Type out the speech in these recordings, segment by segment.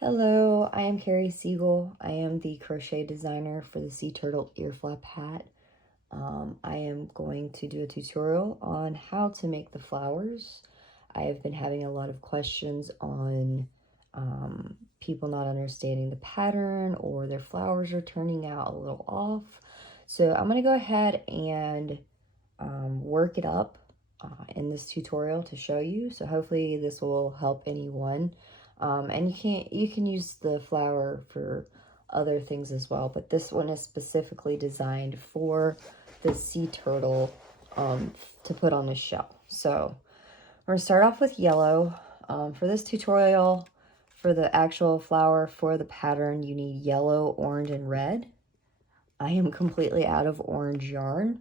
Hello, I am Carrie Siegel. I am the crochet designer for the Sea Turtle Ear Flap hat. I am going to do a tutorial on how to make the flowers. I have been having a lot of questions on people not understanding the pattern or their flowers are turning out a little off. So I'm going to go ahead and work it up in this tutorial to show you. So hopefully this will help anyone. And you can use the flower for other things as well, but this one is specifically designed for the sea turtle to put on a shell. So we're gonna start off with yellow. For this tutorial, for the actual flower for the pattern, you need yellow, orange, and red. I am completely out of orange yarn,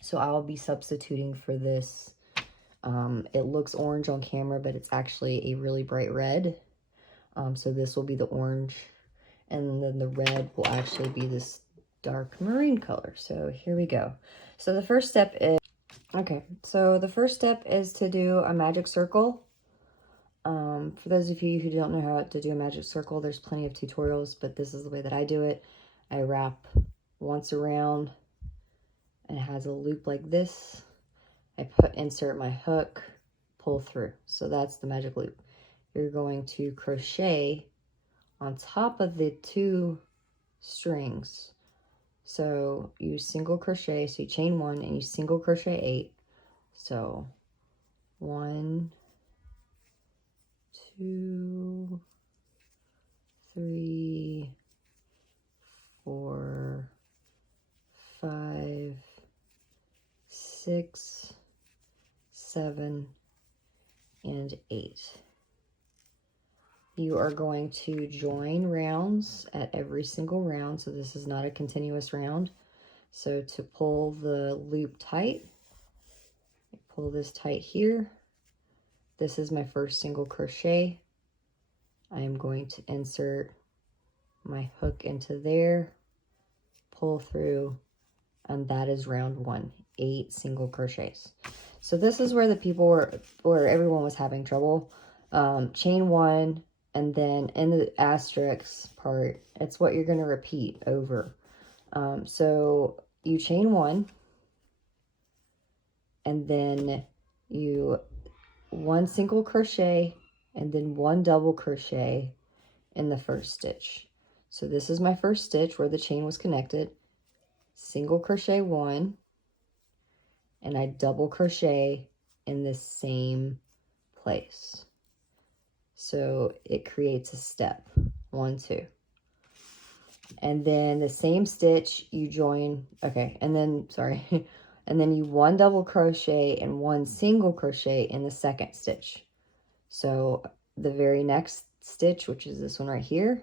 so I'll be substituting for this. It looks orange on camera, but it's actually a really bright red. So this will be the orange, and then the red will actually be this dark marine color. So here we go. So the first step is, to do a magic circle. For those of you who don't know how to do a magic circle, there's plenty of tutorials, but this is the way that I do it. I wrap once around, and it has a loop like this. I insert my hook, pull through. So that's the magic loop. You're going to crochet on top of the two strings. So you single crochet, so you chain one and you single crochet 8. So 1, 2, 3, 4, 5, 6, 7, and 8. You are going to join rounds at every single round, so this is not a continuous round. So to pull the loop tight, pull this tight here. This is my first single crochet. I am going to insert my hook into there, pull through, and that is round 1, 8 single crochets. So this is where where everyone was having trouble. Chain 1, and then in the asterisk part, it's what you're going to repeat over. So you chain 1, and then you 1 single crochet, and then 1 double crochet in the first stitch. So this is my first stitch where the chain was connected. Single crochet 1, and I double crochet in the same place. So it creates a step, 1, 2. And then the same stitch you join, and then you 1 double crochet and 1 single crochet in the second stitch. So the very next stitch, which is this one right here,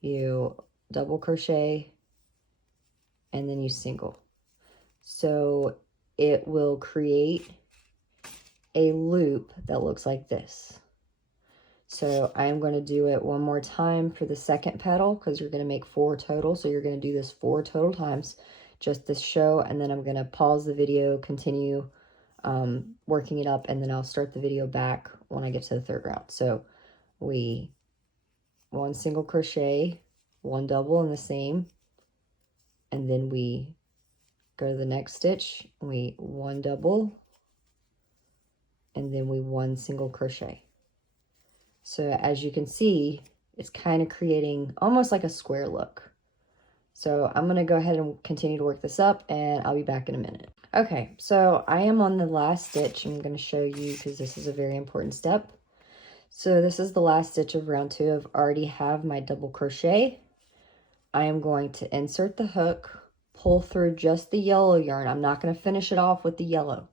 you double crochet and then you single. So it will create a loop that looks like this. So I'm going to do it one more time for the second petal, because you're going to make 4 total. So you're going to do this 4 total times, just this show, and then I'm going to pause the video, continue working it up, and then I'll start the video back when I get to the third round. So we 1 single crochet, 1 double in the same, and then we go to the next stitch, we 1 double, and then we 1 single crochet. So as you can see, it's kind of creating almost like a square look. So I'm going to go ahead and continue to work this up, and I'll be back in a minute. Okay, so I am on the last stitch. I'm going to show you because this is a very important step. So this is the last stitch of round 2. I've already have my double crochet. I am going to insert the hook, pull through just the yellow yarn. I'm not going to finish it off with the yellow.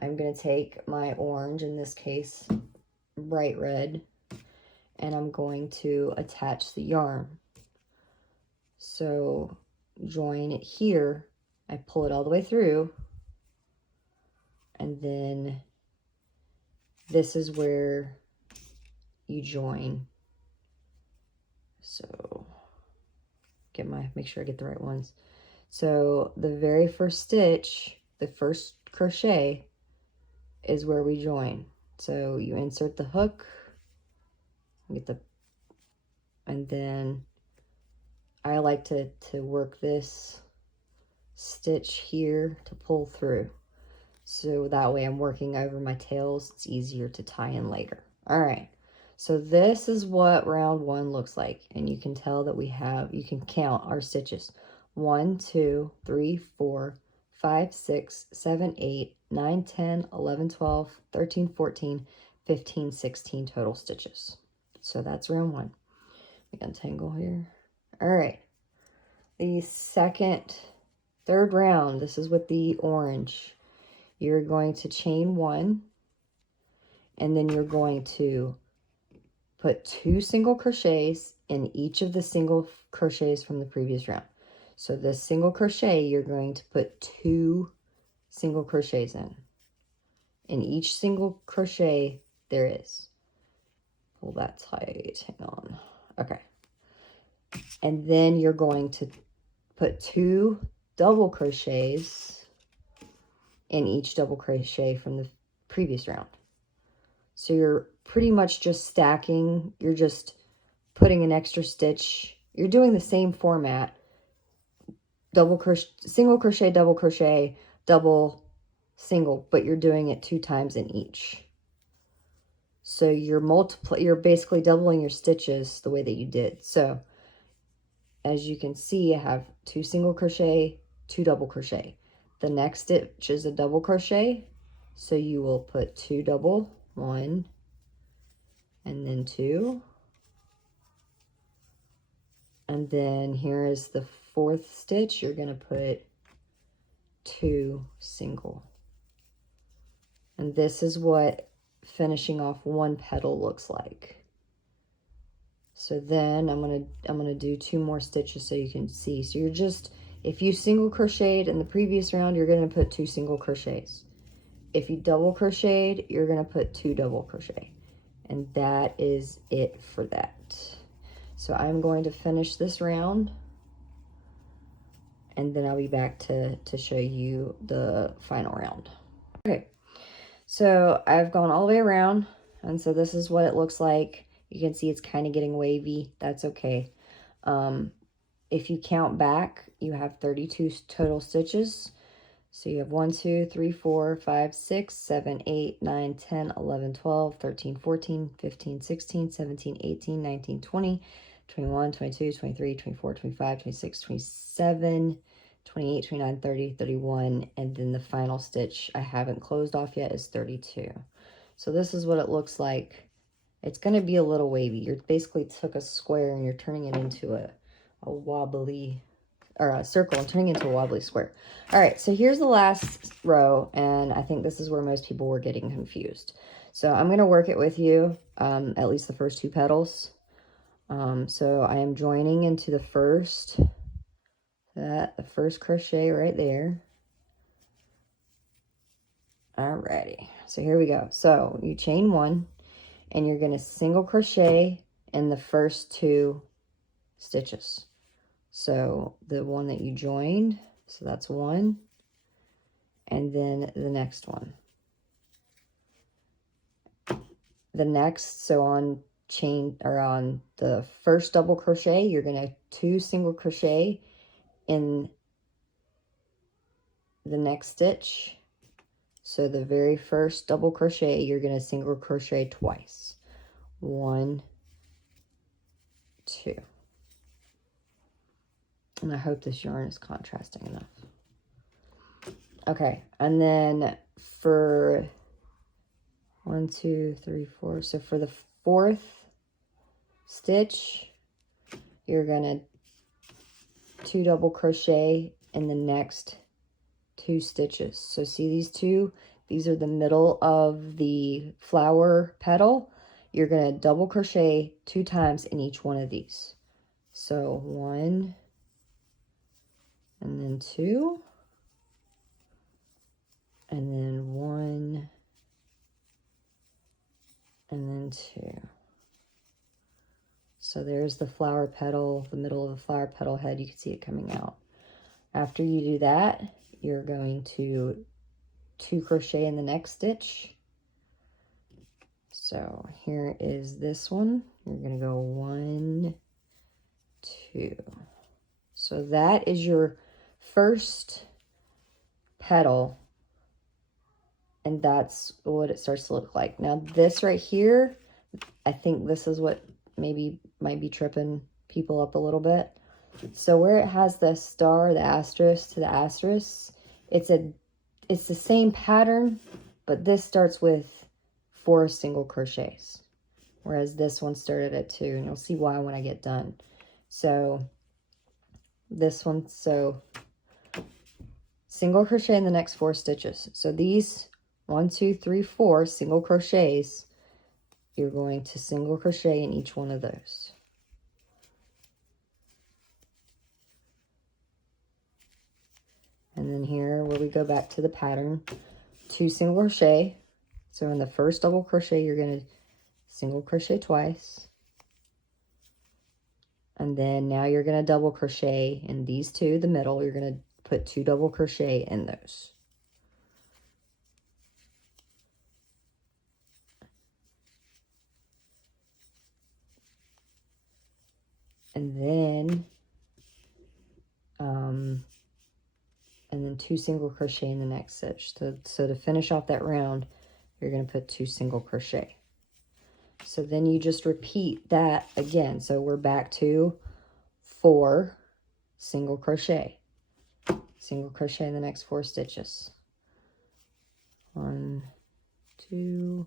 I'm going to take my orange, in this case, bright red, and I'm going to attach the yarn. So join it here. I pull it all the way through, and then this is where you join. So make sure I get the right ones. So the very first stitch, the first crochet, is where we join. So you insert the hook, get the And then I like to work this stitch here to pull through. So that way I'm working over my tails. It's easier to tie in later. All right. So this is what round 1 looks like. And you can tell that you can count our stitches. 1, 2, 3, 4, 5, 6, 7, 8, 9, 10, 11, 12, 13, 14, 15, 16 total stitches. So that's round 1. We untangle here. All right. The third round, this is with the orange. You're going to chain 1, and then you're going to put 2 single crochets in each of the single crochets from the previous round. So this single crochet, you're going to put 2 single crochets in. In each single crochet there is. Pull that tight, hang on. Okay. And then you're going to put 2 double crochets in each double crochet from the previous round. So you're pretty much just stacking, you're just putting an extra stitch. You're doing the same format, double crochet, single crochet, double, single, but you're doing it 2 times in each. So you're basically doubling your stitches the way that you did. So as you can see, I have 2 single crochet, 2 double crochet. The next stitch is a double crochet, so you will put 2 double, 1, and then 2. And then here is the 4th stitch. You're going to put 2 single. And this is what finishing off 1 petal looks like. So then I'm going to do 2 more stitches so you can see. So you're just, if you single crocheted in the previous round, you're going to put 2 single crochets. If you double crocheted, you're going to put 2 double crochet. And that is it for that. So I'm going to finish this round, and then I'll be back to show you the final round. Okay, so I've gone all the way around, and so this is what it looks like. You can see it's kind of getting wavy. That's okay. If you count back, you have 32 total stitches. So you have 1, 2, 3, 4, 5, 6, 7, 8, 9, 10, 11, 12, 13, 14, 15, 16, 17, 18, 19, 20, 21, 22, 23, 24, 25, 26, 27, 28, 29, 30, 31, and then the final stitch I haven't closed off yet is 32. So this is what it looks like. It's going to be a little wavy. You basically took a square and you're turning it into a wobbly, or a circle and turning into a wobbly square. All right, so here's the last row, and I think this is where most people were getting confused. So I'm going to work it with you, at least the first 2 petals. So I am joining into the first crochet right there. Alrighty, so here we go. So you chain 1, and you're going to single crochet in the first 2 stitches. So the one that you joined, so that's 1, and then the next one. The next, so on the first double crochet, you're going to 2 single crochet in the next stitch. So the very first double crochet, you're going to single crochet twice. 1, 2. And I hope this yarn is contrasting enough. Okay, and then for 1, 2, 3, 4. So for the 4th stitch, you're going to 2 double crochet in the next 2 stitches. So see these 2? These are the middle of the flower petal. You're going to double crochet 2 times in each one of these. So 1, and then 2, and then 1, and then 2. So there's the flower petal, the middle of the flower petal head. You can see it coming out. After you do that, you're going to 2 crochet in the next stitch. So here is this one. You're going to go 1, 2. So that is your first petal, and that's what it starts to look like. Now this right here, I think this is what maybe might be tripping people up a little bit. So where it has the star, the asterisk to the asterisk, it's the same pattern, but this starts with 4 single crochets, whereas this one started at 2, and you'll see why when I get done. So this one, so single crochet in the next 4 stitches. So these 1, 2, 3, 4 single crochets, you're going to single crochet in each one of those. And then here where we go back to the pattern, 2 single crochet. So in the first double crochet, you're going to single crochet twice. And then now you're going to double crochet in these 2, the middle, you're going to put 2 double crochet in those. And then 2 single crochet in the next stitch. So to finish off that round, you're going to put 2 single crochet. So then you just repeat that again. So we're back to 4 single crochet. Single crochet in the next 4 stitches. 1, 2,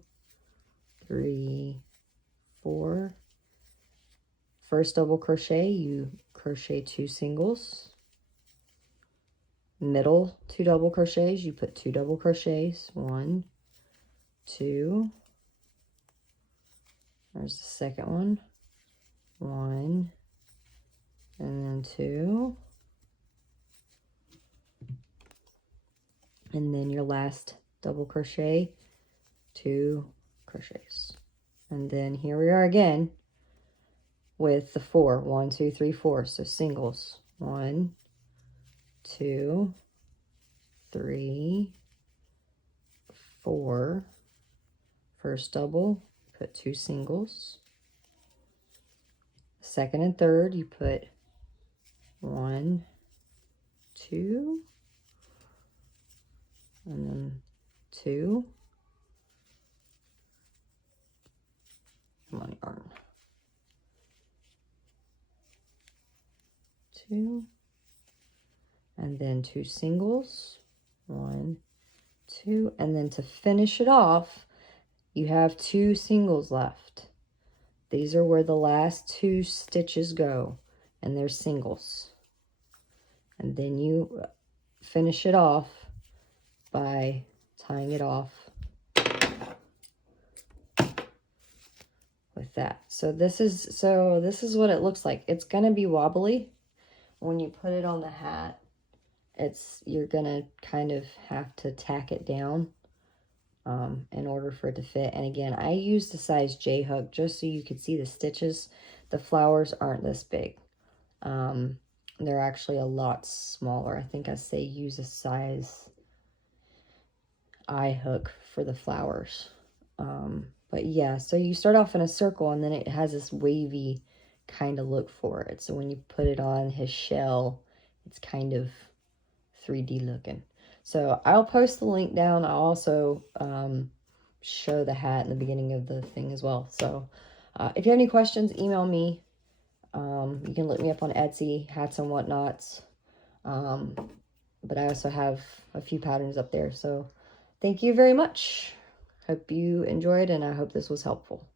3, 4. First double crochet, you crochet 2 singles. Middle 2 double crochets, you put 2 double crochets. 1, 2. There's the second one. 1, and then 2. And then your last double crochet, 2 crochets. And then here we are again with the 4. 1, 2, 3, 4. So singles. 1, 2, 3, 4. First double, put 2 singles. Second and third, you put 1, 2, and then 2. Come on, yarn. 2, and then 2 singles. 1, 2, and then to finish it off, you have 2 singles left. These are where the last 2 stitches go, and they're singles. And then you finish it off by tying it off with that. So this is what it looks like. It's gonna be wobbly when you put it on the hat. You're gonna kind of have to tack it down in order for it to fit. And again, I used the size J hook just so you could see the stitches. The flowers aren't this big. They're actually a lot smaller. I think I say use a size I hook for the flowers. But yeah, so you start off in a circle, and then it has this wavy kind of look for it. So when you put it on his shell, it's kind of 3D looking. So I'll post the link down. I'll also show the hat in the beginning of the thing as well. So if you have any questions, email me. You can look me up on Etsy, hats and whatnots. But I also have a few patterns up there. So thank you very much. Hope you enjoyed, and I hope this was helpful.